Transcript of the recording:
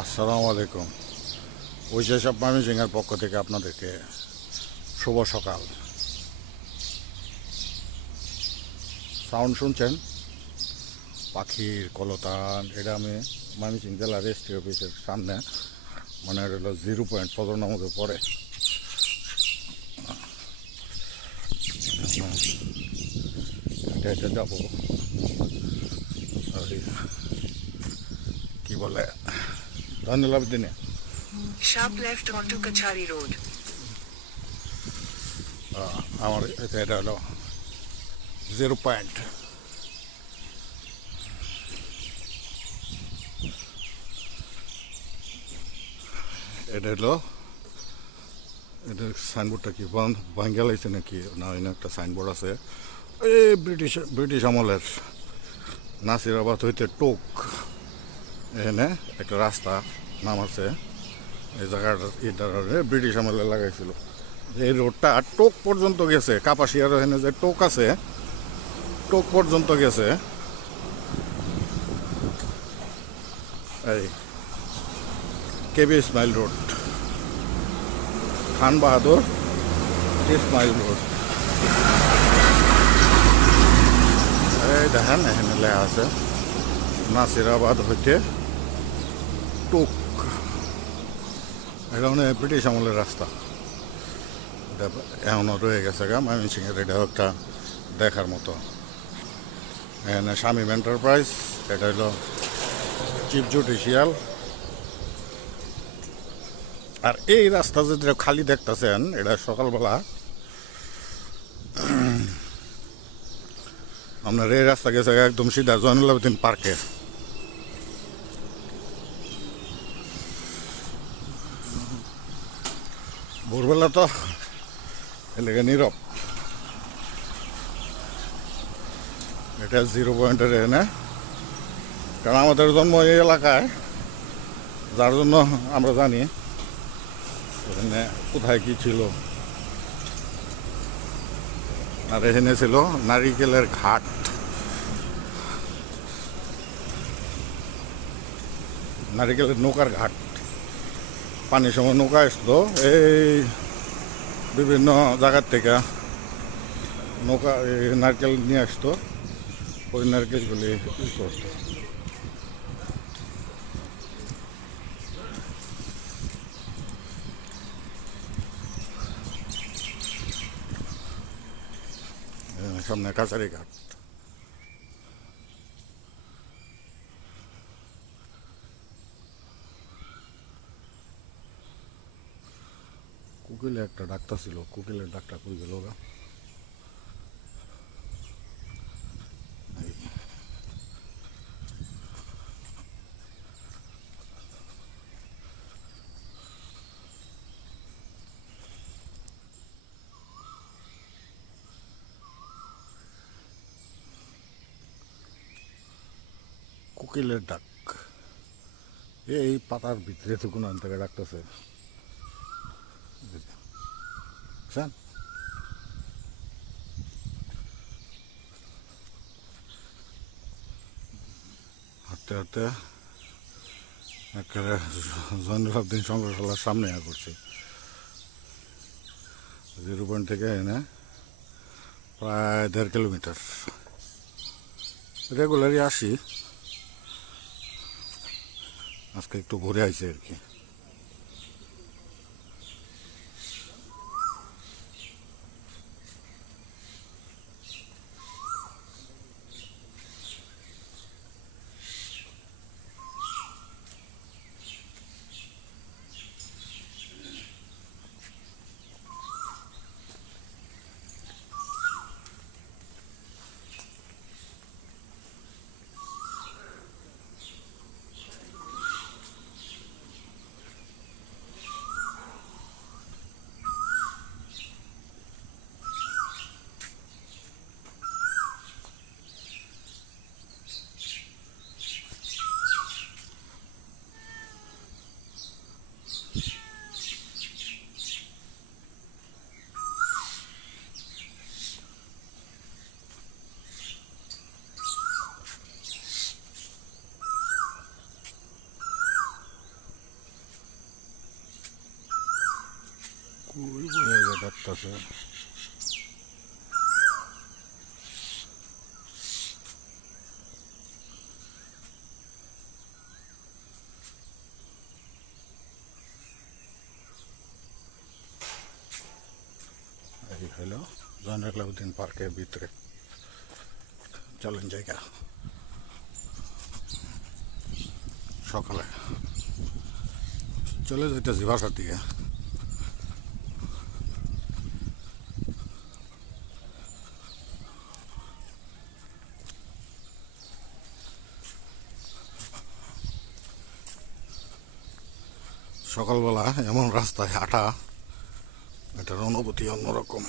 আসসালামু আলাইকুম। ঐশাসব ময়মনসিংহের পক্ষ থেকে আপনাদেরকে শুভ সকাল। সাউন্ড শুনছেন পাখির কলতান। এটা আমি ময়মনসিংহ জেলা রেজিস্ট্রি অফিসের সামনে, মানে এটা হলো 0 পয়েন্ট ফজর নামাজের পরে। এটা এটা যাবো ওই কি বলে ধন্যবাদ দিনে। Sharp left onto Kachari Road. আমার এটা হলো 0 পয়েন্ট। এটা হলো এটা সাইনবোর্ডটা কি ভাঙ্গা লাগছে নাকি না? এখানে একটা সাইনবোর্ড আছে, এই ব্রিটিশ আমলের নাসিরাবাদ হইতে টোক এখানে একটা রাস্তা নাম আছে। এই জায়গাটা এটা ব্রিটিশ আমলে লাগাইছিল। এই রোডটা টোক পর্যন্ত গেছে, কাপাসিয়ার এখানে যে টোক আছে টোক পর্যন্ত গেছে। এই কেবি ইসমাইল রোড, খান বাহাদুর ইসমাইল রোড। এই দেখেন এখানে লেখা আছে নাসিরাবাদ হইতে টুক। এটা মানে ব্রিটিশ আমলের রাস্তা, এটা এখনও রয়ে গেছে গা ময়মনসিংহের। এটাও একটা দেখার মতো। এখানে শামীম এন্টারপ্রাইজ, এটা হলো চিফ জুডিশিয়াল। আর এই রাস্তা যেটা খালি দেখতেছেন এটা সকালবেলা আপনার এই রাস্তা গেছে একদম সিধা জয়নুল আবেদিন পার্কে। ভোরবেলা তো এলাকা নীরব। এটা 0 পয়েন্টের এখানে, কারণ আমাদের জন্ম এই এলাকায়, যার জন্য আমরা জানি এখানে কোথায় কি ছিল। আর এখানে ছিল নারিকেলের ঘাট। নারিকেলের নৌকার ঘাট। পানির সময় নৌকা আসতো এই বিভিন্ন জায়গার থেকে, নৌকা নারকেল নিয়ে আসতো, ওই নারকেলগুলি করতো। সামনে কাছারি ঘাট। কুকিলে একটা ডাক্তার ছিল, কুকিলের ডাক্তার কই গেল গা? কোকিলের ডাক এই পাতার ভিতরে তো কোনো থেকে ডাকতেছে। হাঁটতে হাঁটতে একেবারে জয়নুল আবেদিন সংগ্রহশালার সামনে করছি। 0 পয়েন্ট থেকে এনে প্রায় 1.5 কিলোমিটার। রেগুলারই আসি, আজকে একটু ঘুরে আইছে আর কি। ওই বয়ে দেখতেছে এই হলো জয়নুল আবেদিন পার্কের ভিতরে চলেন জায়গা সকালে চলে যেতেছি বাসার দিকে সকালবেলা এমন রাস্তায় হাঁটা এটার অনুভূতি অন্যরকম